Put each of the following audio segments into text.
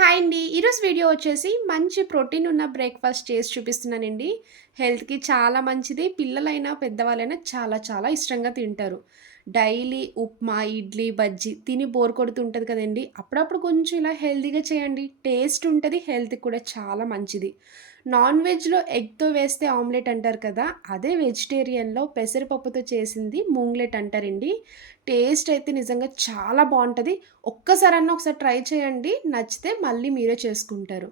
Hi అండి. ఈరోజు video వచ్చేసి మంచి ప్రోటీన్ ఉన్న బ్రేక్‌ఫాస్ట్ చేసి చూపిస్తున్నానండి. హెల్త్‌కి చాలా మంచిది. పిల్లలైనా, పెద్దవాళ్ళైనా చాలా చాలా ఇష్టంగా తింటారు. డైలీ ఉప్మా, ఇడ్లీ, బజ్జీ తిని బోర్ కొడుతుంటుంది కదండి అప్పుడప్పుడు కొంచెం ఇలా హెల్తీగా చేయండి. టేస్ట్ ఉంటుంది హెల్త్‌కి కూడా చాలా మంచిది. నాన్ వెజ్‌లో ఎగ్‌తో వేస్తే ఆమ్లెట్ అంటారు కదా! అదే వెజిటేరియన్‌లో పెసరపప్పుతో చేసింది మూంగ్లెట్ అంటారండి. టేస్ట్ అయితే నిజంగా చాలా బాగుంటుంది ఒక్కసారన్నా ఒకసారి ట్రై చేయండి. నచ్చితే మళ్ళీ మీరే చేసుకుంటారు.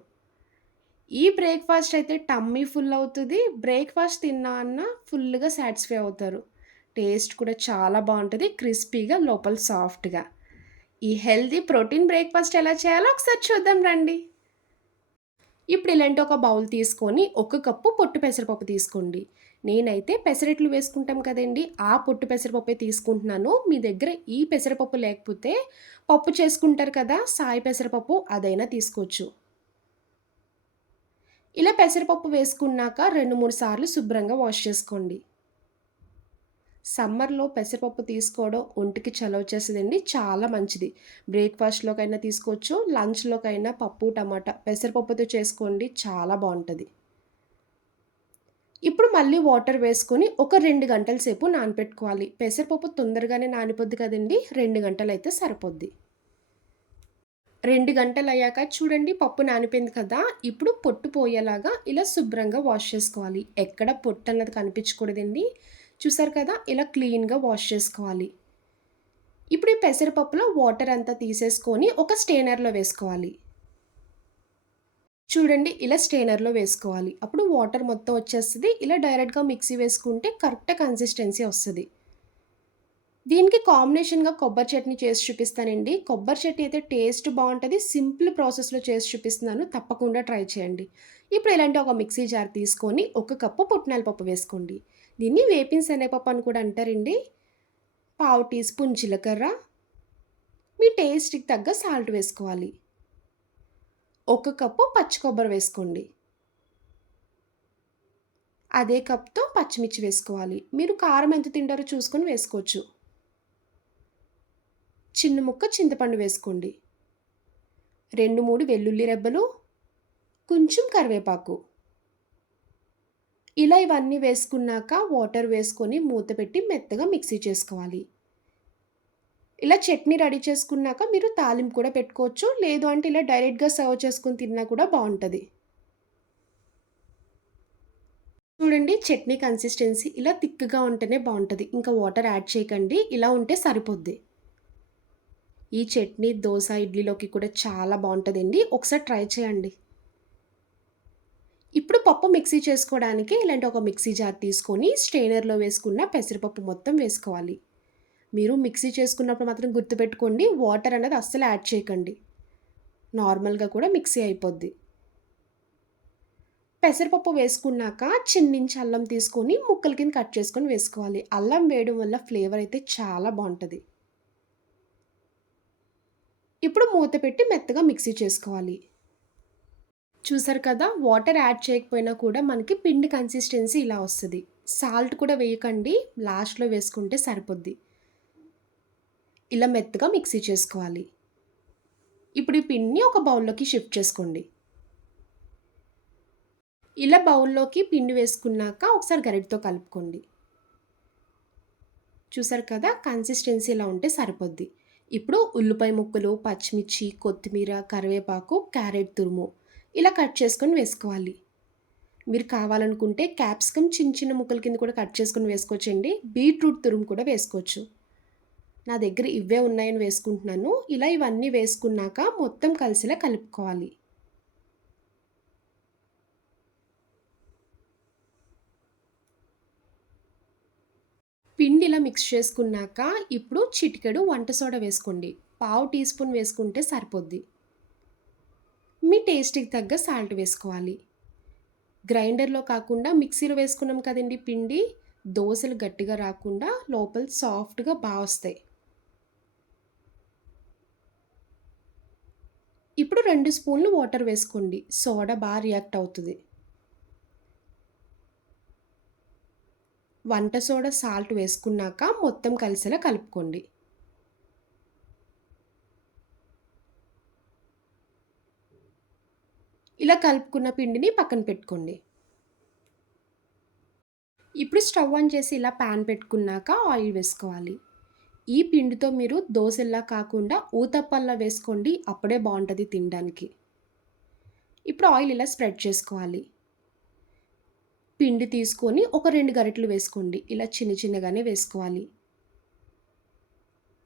ఈ బ్రేక్‌ఫాస్ట్ అయితే టమ్మీ ఫుల్ అవుతుంది బ్రేక్‌ఫాస్ట్ తిన్నా అన్నా ఫుల్‌గా సాటిస్ఫై అవుతారు. టేస్ట్ కూడా చాలా బాగుంటుంది క్రిస్పీగా లోపల సాఫ్ట్‌గా. ఈ హెల్దీ ప్రోటీన్ బ్రేక్‌ఫాస్ట్ ఎలా చేయాలో ఒకసారి చూద్దాం రండి. ఇప్పుడు ఇలాంటి ఒక బౌల్ తీసుకొని, ఒక కప్పు పొట్టు పెసరపప్పు తీసుకోండి. నేనైతే పెసరట్లు వేసుకుంటాం కదండీ! ఆ పొట్టు పెసరపప్పే తీసుకుంటున్నాను. మీ దగ్గర ఈ పెసరపప్పు లేకపోతే పప్పు చేసుకుంటారు కదా! సాయి పెసరపప్పు అదైనా తీసుకోవచ్చు. ఇలా పెసరపప్పు వేసుకున్నాక 2, 3 సార్లు శుభ్రంగా వాష్ చేసుకోండి. సమ్మర్‌లో పెసరపప్పు తీసుకోవడం ఒంటికి చలవ చేసేదండి చాలా మంచిది. బ్రేక్‌ఫాస్ట్‌లోకైనా తీసుకోవచ్చు. లంచ్‌లోకైనా పప్పు, టమాటా పెసరపప్పుతో చేసుకోండి చాలా బాగుంటుంది ఇప్పుడు మళ్ళీ వాటర్ వేసుకొని ఒక రెండు గంటల సేపు నానపెట్టుకోవాలి. పెసరపప్పు తొందరగానే నానిపోద్ది కదండీ! 2 గంటలైతే సరిపోద్ది. రెండు గంటలు అయ్యాక చూడండి పప్పు నానిపోయింది కదా! ఇప్పుడు పొట్టు పోయేలాగా ఇలా శుభ్రంగా వాష్ చేసుకోవాలి. ఎక్కడ పొట్టు అన్నది కనిపించకూడదండి. చూసారు కదా! ఇలా క్లీన్‌గా వాష్ చేసుకోవాలి. ఇప్పుడు ఈ పెసరపప్పులో వాటర్ అంతా తీసేసుకొని ఒక స్టెయినర్లో వేసుకోవాలి. చూడండి ఇలా స్టెయినర్లో వేసుకోవాలి. అప్పుడు వాటర్ మొత్తం వచ్చేస్తుంది ఇలా డైరెక్ట్‌గా మిక్సీ వేసుకుంటే కరెక్ట్ కన్సిస్టెన్సీ వస్తుంది దీనికి కాంబినేషన్‌గా కొబ్బరి చట్నీ చేసి చూపిస్తానండి. కొబ్బరి చట్నీ అయితే టేస్ట్ బాగుంటుంది సింపుల్ ప్రాసెస్‌లో చేసి చూపిస్తున్నాను. తప్పకుండా ట్రై చేయండి. ఇప్పుడు ఇలాంటి ఒక మిక్సీ జార్ తీసుకొని ఒక కప్పు పుట్నాల పప్పు వేసుకోండి. దీన్ని వేపిన శనగపప్పు అని కూడా అంటారండి. పావు టీ స్పూన్ జీలకర్ర, మీ టేస్ట్‌కి తగ్గ సాల్ట్ వేసుకోవాలి. ఒక కప్పు పచ్చి కొబ్బరి వేసుకోండి. అదే కప్‌తో పచ్చిమిర్చి వేసుకోవాలి. మీరు కారం ఎంత తింటారో చూసుకొని వేసుకోవచ్చు. చిన్న ముక్క చింతపండు వేసుకోండి. 2, 3 వెల్లుల్లి రెబ్బలు, కొంచెం కరివేపాకు. ఇలా ఇవన్నీ వేసుకున్నాక వాటర్ వేసుకొని మూత పెట్టి మెత్తగా మిక్సీ చేసుకోవాలి. ఇలా చట్నీ రెడీ చేసుకున్నాక మీరు తాలింపు కూడా పెట్టుకోవచ్చు. లేదు అంటే ఇలా డైరెక్ట్‌గా సర్వ్ చేసుకుని తిన్నా కూడా బాగుంటుంది చూడండి చట్నీ కన్సిస్టెన్సీ ఇలా థిక్‌గా ఉంటేనే బాగుంటుంది ఇంకా వాటర్ యాడ్ చేయకండి. ఇలా ఉంటే సరిపోద్ది. ఈ చట్నీ దోశ ఇడ్లీలోకి కూడా చాలా బాగుంటుందండి ఒకసారి ట్రై చేయండి. ఇప్పుడు పప్పు మిక్సీ చేసుకోవడానికి ఇలాంటి ఒక మిక్సీ జార్ తీసుకొని స్ట్రెయినర్‌లో వేసుకున్న పెసరపప్పు మొత్తం వేసుకోవాలి. మీరు మిక్సీ చేసుకున్నప్పుడు మాత్రం గుర్తుపెట్టుకోండి వాటర్ అనేది అస్సలు యాడ్ చేయకండి. నార్మల్‌గా కూడా మిక్సీ అయిపోద్ది. పెసరపప్పు వేసుకున్నాక చిన్నించి అల్లం తీసుకొని ముక్కల కింద కట్ చేసుకొని వేసుకోవాలి. అల్లం వేయడం వల్ల ఫ్లేవర్ అయితే చాలా బాగుంటుంది ఇప్పుడు మూత పెట్టి మెత్తగా మిక్సీ చేసుకోవాలి. చూసారు కదా! వాటర్ యాడ్ చేయకపోయినా కూడా మనకి పిండి కన్సిస్టెన్సీ ఇలా వస్తుంది సాల్ట్ కూడా వేయకండి. లాస్ట్‌లో వేసుకుంటే సరిపోద్ది. ఇలా మెత్తగా మిక్సీ చేసుకోవాలి. ఇప్పుడు ఈ పిండిని ఒక బౌల్‌లోకి షిఫ్ట్ చేసుకోండి. ఇలా బౌల్‌లోకి పిండి వేసుకున్నాక ఒకసారి గరిటెతో కలుపుకోండి. చూసారు కదా! కన్సిస్టెన్సీ ఇలా ఉంటే సరిపోద్ది. ఇప్పుడు ఉల్లిపాయ ముక్కలు, పచ్చిమిర్చి, కొత్తిమీర, కరివేపాకు, క్యారెట్ తురుము ఇలా కట్ చేసుకొని వేసుకోవాలి. మీరు కావాలనుకుంటే క్యాప్సికమ్ చిన్న చిన్న ముక్కల కింద కూడా కట్ చేసుకొని వేసుకోవచ్చండి. బీట్రూట్ తురుము కూడా వేసుకోవచ్చు. నా దగ్గర ఇవే ఉన్నాయని వేసుకుంటున్నాను. ఇలా ఇవన్నీ వేసుకున్నాక మొత్తం కలిసేలా కలుపుకోవాలి. పిండి ఇలా మిక్స్ చేసుకున్నాక ఇప్పుడు చిటికెడు వంట సోడా వేసుకోండి. పావు టీ స్పూన్ వేసుకుంటే సరిపోద్ది. మీ టేస్ట్‌కి తగ్గ సాల్ట్ వేసుకోవాలి. గ్రైండర్‌లో కాకుండా మిక్సీలో వేసుకున్నాం కదండి పిండి. దోసలు గట్టిగా రాకుండా లోపల సాఫ్ట్‌గా బాగా వస్తాయి. ఇప్పుడు రెండు స్పూన్లు వాటర్ వేసుకోండి. సోడా బాగా రియాక్ట్ అవుతుంది వంట సోడా, సాల్ట్ వేసుకున్నాక మొత్తం కలిసేలా కలుపుకోండి. ఇలా కలుపుకున్న పిండిని పక్కన పెట్టుకోండి. ఇప్పుడు స్టవ్ ఆన్ చేసి ఇలా పాన్ పెట్టుకున్నాక ఆయిల్ వేసుకోవాలి. ఈ పిండితో మీరు దోశల్లా కాకుండా ఊతప్పల్లా వేసుకోండి. అప్పుడే బాగుంటుంది తినడానికి. ఇప్పుడు ఆయిల్ ఇలా స్ప్రెడ్ చేసుకోవాలి. పిండి తీసుకొని ఒక రెండు గరిటెలు వేసుకోండి. ఇలా చిన్న చిన్నగానే వేసుకోవాలి.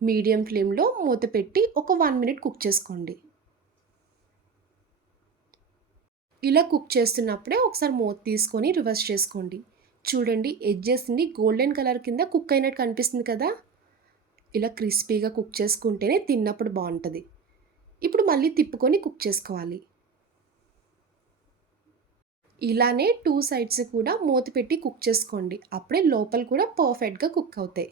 మీడియం ఫ్లేమ్‌లో మూత పెట్టి ఒక వన్ మినిట్ కుక్ చేసుకోండి. ఇలా కుక్ చేస్తున్నప్పుడే ఒకసారి మూత తీసుకొని రివర్స్ చేసుకోండి. చూడండి ఎడ్జెస్‌ని గోల్డెన్ కలర్ కింద కుక్ అయినట్టు కనిపిస్తుంది కదా! ఇలా క్రిస్పీగా కుక్ చేసుకుంటేనే తిన్నప్పుడు బాగుంటుంది ఇప్పుడు మళ్ళీ తిప్పుకొని కుక్ చేసుకోవాలి. ఇలానే టూ సైడ్స్ కూడా మూత పెట్టి కుక్ చేసుకోండి. అప్పుడే లోపల కూడా పర్ఫెక్ట్‌గా కుక్ అవుతాయి.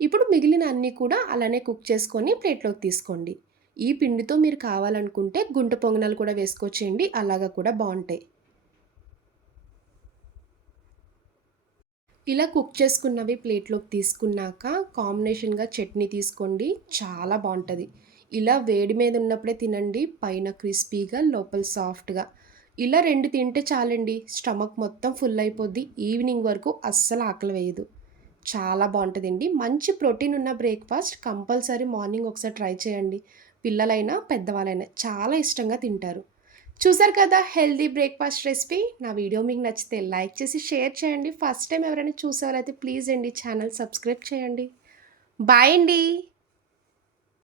ఇప్పుడు మిగిలిన అన్నీ కూడా అలానే కుక్ చేసుకొని ప్లేట్‌లోకి తీసుకోండి. ఈ పిండితో మీరు కావాలనుకుంటే గుంట పొంగనాలు కూడా వేసుకోవచ్చండి. అలాగా కూడా బాగుంటాయి ఇలా కుక్ చేసుకున్నవి ప్లేట్‌లోకి తీసుకున్నాక కాంబినేషన్‌గా చట్నీ తీసుకోండి. చాలా బాగుంటుంది ఇలా వేడి మీద ఉన్నప్పుడే తినండి. పైన క్రిస్పీగా, లోపల సాఫ్ట్‌గా. ఇలా రెండు తింటే చాలండి. స్టమక్ మొత్తం ఫుల్ అయిపోద్ది. ఈవినింగ్ వరకు అస్సలు ఆకలి వేయదు. చాలా బాగుంటుందండి మంచి ప్రోటీన్ ఉన్న బ్రేక్‌ఫాస్ట్ కంపల్సరీ మార్నింగ్ ఒకసారి ట్రై చేయండి. పిల్లలైనా, పెద్దవాళ్ళైనా చాలా ఇష్టంగా తింటారు. చూసారు కదా హెల్దీ బ్రేక్‌ఫాస్ట్ రెసిపీ. నా వీడియో మీకు నచ్చితే లైక్ చేసి షేర్ చేయండి. ఫస్ట్ టైం ఎవరైనా చూసేవారైతే ప్లీజ్ అండి ఛానల్ సబ్స్క్రైబ్ చేయండి. బాయ్ అండి.